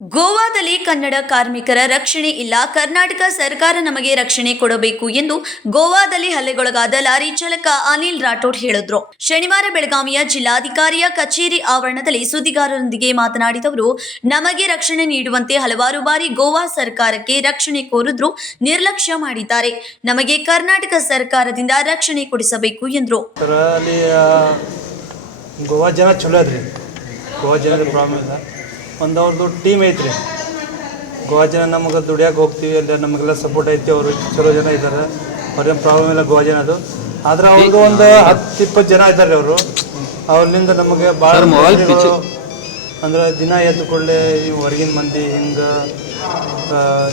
ಗೋವಾದಲ್ಲಿ ಕನ್ನಡ ಕಾರ್ಮಿಕರ ರಕ್ಷಣೆ ಇಲ್ಲ. ಕರ್ನಾಟಕ ಸರ್ಕಾರ ನಮಗೆ ರಕ್ಷಣೆ ಕೊಡಬೇಕು ಎಂದು ಗೋವಾದಲ್ಲಿ ಹಲ್ಲೆಗೊಳಗಾದ ಲಾರಿ ಚಾಲಕ ಅನಿಲ್ ರಾಠೋಡ್ ಹೇಳಿದ್ರು. ಶನಿವಾರ ಬೆಳಗಾವಿಯ ಜಿಲ್ಲಾಧಿಕಾರಿಯ ಕಚೇರಿ ಆವರಣದಲ್ಲಿ ಸುದ್ದಿಗಾರರೊಂದಿಗೆ ಮಾತನಾಡಿದವರು ನಮಗೆ ರಕ್ಷಣೆ ನೀಡುವಂತೆ ಹಲವಾರು ಬಾರಿ ಗೋವಾ ಸರ್ಕಾರಕ್ಕೆ ರಕ್ಷಣೆ ಕೋರಿದ್ರು, ನಿರ್ಲಕ್ಷ್ಯ ಮಾಡಿದ್ದಾರೆ. ನಮಗೆ ಕರ್ನಾಟಕ ಸರ್ಕಾರದಿಂದ ರಕ್ಷಣೆ ಕೊಡಿಸಬೇಕು ಎಂದರು. ಗೋವಾ ಜನ ಚಲೋ ಗೋವಾ ಪ್ರಾಬ್ಲಮ್ ಇಲ್ಲ ಒಂದು ಅವ್ರದ್ದು ಟೀಮ್ ಐತ್ರಿ. ಗೋವಾ ಜನ ನಮಗೆ ದುಡಿಯೋಕೆ ಹೋಗ್ತೀವಿ ಅಲ್ಲಿ ನಮಗೆಲ್ಲ ಸಪೋರ್ಟ್ ಐತಿ ಅವರು ಚಲೋ ಜನ ಇದ್ದಾರೆ ಅವ್ರೇನು ಪ್ರಾಬ್ಲಮ್ ಇಲ್ಲ ಗೋವಾ ಜನದು. ಆದ್ರೆ ಅವ್ರದ್ದು ಒಂದು ಹತ್ತು ಇಪ್ಪತ್ತು ಜನ ಇದ್ದಾರೆ ಅವರು. ಅವ್ರಿಂದ ನಮಗೆ ಭಾಳ ಅಂದ್ರೆ ದಿನ ಎದ್ದು ಕೂಡಲೇ ನೀವು ಹೊರಗಿನ ಮಂದಿ ಹಿಂಗೆ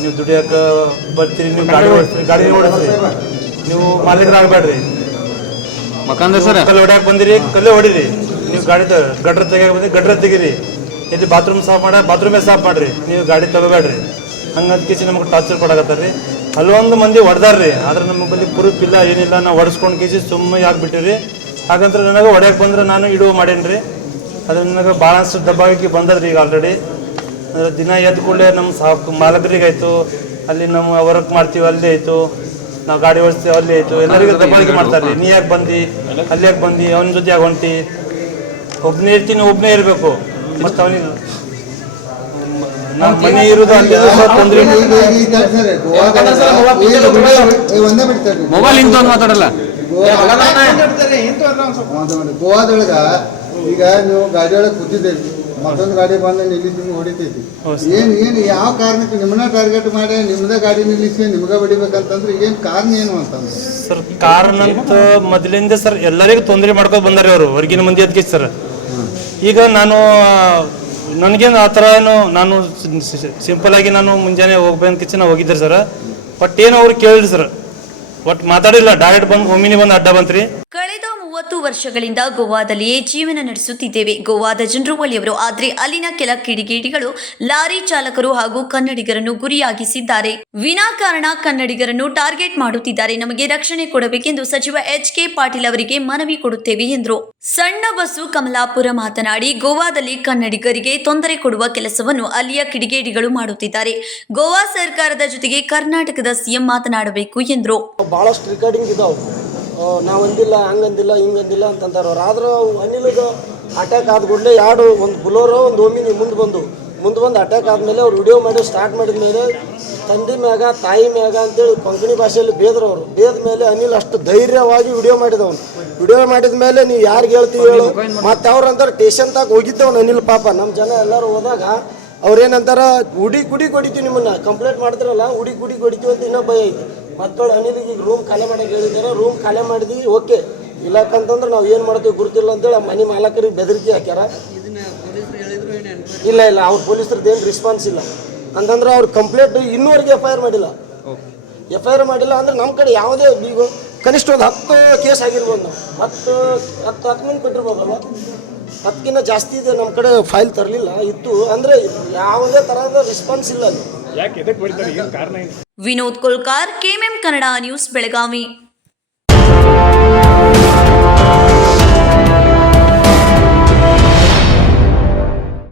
ನೀವು ದುಡಿಯೋಕೆ ಬರ್ತೀರಿ ನೀವು ಗಾಡಿ ಓಡಿಸ್ತೀರಿ ಗಾಡಿ ಓಡಿಸ್ರಿ. ನೀವು ಮಾಲೀಕರಾಗಬೇಡ್ರಿ ಮಕ್ಕಂದ್ರ ಸರ್. ಕಲ್ಲು ಹೊಡ್ಯಾಕ ಬಂದಿರಿ ಕಲ್ಲು ಹೊಡಿರಿ. ನೀವು ಗಾಡಿ ಗಡ್ರ ತೆಗಿಯಾಕ ಬಂದಿರಿ ಗಡ್ರ ತೆಗೀರಿ. ಇಲ್ಲಿ ಬಾತ್ರೂಮ್ ಸಾಫ್ ಮಾಡ ಬಾತ್ರೂಮೇ ಸಾಫ್ ಮಾಡ್ರಿ. ನೀವು ಗಾಡಿ ತಗೋಬೇಡ್ರಿ. ಹಂಗಂತ ಕಿಸಿ ನಮಗೆ ಟಾರ್ಚರ್ ಕೊಡಕತ್ತಾರ ಅಲ್ಲೊಂದು ಮಂದಿ ಹೊಡೆದಾರ್ರಿ. ಆದ್ರೆ ನಮ್ಮ ಬಳಿ ಪ್ರೂಫ್ ಇಲ್ಲ ಏನಿಲ್ಲ ನಾವು ಹೊಡೆಸ್ಕೊಂಡು ಕಿಸಿ ಸುಮ್ಮನೆ ಯಾಕೆ ಬಿಟ್ಟಿರಿ ಹಾಗಂದ್ರೆ ನನಗೆ ಹೊಡ್ಯಾಕ ಬಂದ್ರೆ ನಾನು ಇಡುವ ಮಾಡೇನ್ರಿ? ಅದ್ರ ನನಗೆ ಭಾಳ ದಬ್ಬಾಗಿ ಬಂದದ್ರಿ ಈಗ ಆಲ್ರೆಡಿ ಅಂದ್ರೆ ದಿನ ಎದ್ದು ಕೂಡಲೇ ನಮ್ಮ ಸಾಕು ಮಾಲಕರಿಗಾಯ್ತು ಅಲ್ಲಿ ನಮ್ಮ ವರ್ಕ್ ಮಾಡ್ತೀವಿ ಅಲ್ಲಿ ಆಯ್ತು. ನಾವು ಗಾಡಿ ಓಡಿಸ್ತೀವಿ ಅಲ್ಲಿ ಆಯ್ತು. ಎಲ್ಲರಿಗೂ ದಬ್ಬಾಳಿಕೆ ಮಾಡ್ತಾರೆ ನೀ ಯಾಕೆ ಬಂದಿ ಅಲ್ಲಿ ಯಾಕೆ ಬಂದಿ ಅವನ ಜೊತೆ ಯಾಕೆ ಹೊಂಟಿ? ಒಬ್ಬನೇ ಇರ್ತೀನಿ ಒಬ್ಬನೇ ಇರಬೇಕು. ಮತ್ತು ಅವನಿಗೆ ನಮ್ಮ ಮನೆ ಇರೋದು ಅಲ್ಲಿ ತೊಂದರೆ ಒಂದೇ ಬಿಡ್ತಾರೆ ಮೊಬೈಲ್ ಇಂತ ಒಂದು ಮಾತಾಡಲ್ಲ. ಗೋವಾದೊಳಗ ಈಗ ನೀವು ಗಾಡಿ ಒಳಗೆ ಕೂತಿದ್ದೀರಿ. ಮತ್ತೊಂದು ಗಾಡಿ ಬಂದು ನಿಲ್ಲಿಸಿ ನಿಮ್ಗೆ ಹೊಡಿತೈತಿ. ಏನ್ ಏನ್ ಯಾವ ಕಾರಣಕ್ಕೆ ನಿಮ್ಮನ್ನ ಟಾರ್ಗೆಟ್ ಮಾಡಿ ನಿಮ್ದ ಗಾಡಿ ನಿಲ್ಲಿಸಿ ನಿಮ್ಗ ಹೊಡಿಬೇಕಂತಂದ್ರೆ ಏನ್ ಕಾರಣ ಏನು ಅಂತಂದ್ರೆ? ಸರ್ ಕಾರಣ ಅಂತ ಮೊದಲಿಂದ ಸರ್ ಎಲ್ಲರಿಗೂ ತೊಂದರೆ ಮಾಡ್ಕೊಂಡು ಬಂದಾರೆ ಅವರು ಹೊರಗಿನ ಮಂದಿ ಅದಕ್ಕೆ ಸರ್. ಈಗ ನಾನು, ನನಗೇನು ಆ ನಾನು ಸಿಂಪಲ್ ಆಗಿ ನಾನು ಮುಂಜಾನೆ ಹೋಗ್ಬೇಕಂತ ನಾವು ಹೋಗಿದ್ದೆ ಸರ್. ಬಟ್ ಏನು ಅವ್ರು ಕೇಳಿದ್ರು ಸರ್. ಒಟ್ಟು ಮಾತಾಡಿಲ್ಲ ಡೈರೆಕ್ಟ್ ಬಂದು ಒಮ್ಮಿನಿ ಬಂದು ಅಡ್ಡ ಬಂತ್ರಿ. ಮೂವತ್ತು ವರ್ಷಗಳಿಂದ ಗೋವಾದಲ್ಲಿಯೇ ಜೀವನ ನಡೆಸುತ್ತಿದ್ದೇವೆ. ಗೋವಾದ ಜನರು ಒಳ್ಳೆಯವರು ಆದರೆ ಅಲ್ಲಿನ ಕೆಲ ಕಿಡಿಗೇಡಿಗಳು ಲಾರಿ ಚಾಲಕರು ಹಾಗೂ ಕನ್ನಡಿಗರನ್ನು ಗುರಿಯಾಗಿಸಿದ್ದಾರೆ. ವಿನಾಕಾರಣ ಕನ್ನಡಿಗರನ್ನು ಟಾರ್ಗೆಟ್ ಮಾಡುತ್ತಿದ್ದಾರೆ. ನಮಗೆ ರಕ್ಷಣೆ ಕೊಡಬೇಕೆಂದು ಸಚಿವ ಎಚ್ ಕೆ ಪಾಟೀಲ್ ಅವರಿಗೆ ಮನವಿ ಕೊಡುತ್ತೇವೆ ಎಂದರು. ಸಣ್ಣ ಬಸ್ಸು ಕಮಲಾಪುರ ಮಾತನಾಡಿ, ಗೋವಾದಲ್ಲಿ ಕನ್ನಡಿಗರಿಗೆ ತೊಂದರೆ ಕೊಡುವ ಕೆಲಸವನ್ನು ಅಲ್ಲಿಯ ಕಿಡಿಗೇಡಿಗಳು ಮಾಡುತ್ತಿದ್ದಾರೆ. ಗೋವಾ ಸರ್ಕಾರದ ಜೊತೆಗೆ ಕರ್ನಾಟಕದ ಸಿಎಂ ಮಾತನಾಡಬೇಕು ಎಂದರು. ಭಾಳಷ್ಟು ರೆಕಾರ್ಡಿಂಗ್ ಇದಾವೆ ನಾವು ಅಂದಿಲ್ಲ ಹಂಗಂದಿಲ್ಲ ಹಿಂಗಂದಿಲ್ಲ ಅಂತಂತಾರೆ ಅವ್ರು ಆದ್ರೆ ಅನಿಲದ ಅಟ್ಯಾಕ್ ಆದ ಕೂಡಲೇ ಯಾರು ಒಂದು ಬುಲೋರೋ ಒಂದು ಓಮಿನಿ ಮುಂದೆ ಬಂದು ಮುಂದೆ ಬಂದು ಅಟ್ಯಾಕ್ ಆದಮೇಲೆ ಅವ್ರು ವಿಡಿಯೋ ಮಾಡಿ ಸ್ಟಾರ್ಟ್ ಮಾಡಿದ ಮೇಲೆ ತಂದೆ ಮ್ಯಾಗ ತಾಯಿ ಮ್ಯಾಗ ಅಂತೇಳಿ ಕೊಂಕಣಿ ಭಾಷೆಯಲ್ಲಿ ಬೇದ್ರು ಅವರು. ಬೇದ ಮೇಲೆ ಅನಿಲ್ ಅಷ್ಟು ಧೈರ್ಯವಾಗಿ ವಿಡಿಯೋ ಮಾಡಿದವನು. ವಿಡಿಯೋ ಮಾಡಿದ ಮೇಲೆ ನೀವು ಯಾರಿಗೆ ಹೇಳ್ತೀವಿ ಹೇಳು. ಮತ್ತೆ ಅವ್ರು ಅಂತಾರೆ ಟೇಷನ್ ತಾಗ ಹೋಗಿದ್ದವನು ಅನಿಲ್ ಪಾಪ. ನಮ್ಮ ಜನ ಎಲ್ಲರೂ ಹೋದಾಗ ಅವ್ರೇನಂತಾರ ಉಡಿ ಕುಡಿ ಕೊಡಿತೀವಿ ನಿಮ್ಮನ್ನ. ಕಂಪ್ಲೇಂಟ್ ಮಾಡ್ತಿರಲ್ಲ ಉಡಿ ಕುಡಿ ಕೊಡಿತೀವಿ ಅಂತ ಇನ್ನೂ ಭಯ ಐತಿ. ಮತ್ತೊಳ್ಳೆ ಅನಿಲಿಗೆ ಈಗ ರೂಮ್ ಖಾಲಿ ಮಾಡಕ್ಕೆ ಹೇಳಿದ್ದಾರೆ. ರೂಮ್ ಖಾಲಿ ಮಾಡಿದ್ವಿ ಓಕೆ ಇಲ್ಲಕ್ಕಂತಂದ್ರೆ ನಾವು ಏನು ಮಾಡ್ತೀವಿ ಗುರುತಿಲ್ಲ ಅಂತೇಳಿ ಮನೆ ಮಾಲಕರಿಗೆ ಬೆದರಿಕೆ ಹಾಕ್ಯಾರ. ಇಲ್ಲ ಇಲ್ಲ ಅವ್ರ ಪೊಲೀಸರದ್ದು ಏನು ರೆಸ್ಪಾನ್ಸ್ ಇಲ್ಲ. ಅಂತಂದ್ರೆ ಅವ್ರು ಕಂಪ್ಲೇಂಟ್ ಇನ್ನೂವರೆಗೆ ಎಫ್ ಐ ಆರ್ ಮಾಡಿಲ್ಲ. ಎಫ್ ಐ ಆರ್ ಮಾಡಿಲ್ಲ ಅಂದ್ರೆ ನಮ್ಮ ಕಡೆ ಯಾವುದೇ ಈಗ ಕನಿಷ್ಠ ಒಂದು ಹತ್ತು ಕೇಸ್ ಆಗಿರ್ಬೋದು ನಾವು. ಹತ್ತು ಹತ್ತು ಹತ್ತು ಮಂದಿ ಕೊಟ್ಟಿರ್ಬೋದಲ್ಲ ಹತ್ತಕ್ಕಿಂತ ಜಾಸ್ತಿ ಇದೆ ನಮ್ಮ ಕಡೆ ಫೈಲ್ ತರಲಿಲ್ಲ. ಇತ್ತು ಅಂದರೆ ಯಾವುದೇ ಥರದ ರೆಸ್ಪಾನ್ಸ್ ಇಲ್ಲ ಅಲ್ಲಿ. ಯಾಕೆ ಎದಕ್ಕೆ ಬರ್ತಾರೆ ಏನು ಕಾರಣ ಏನು ವಿನೋದ್ ಕೊಲ್ಕಾರ್ ಕೆಎಂಎಂ ಕನ್ನಡ ನ್ಯೂಸ್ ಬೆಳಗಾವಿ.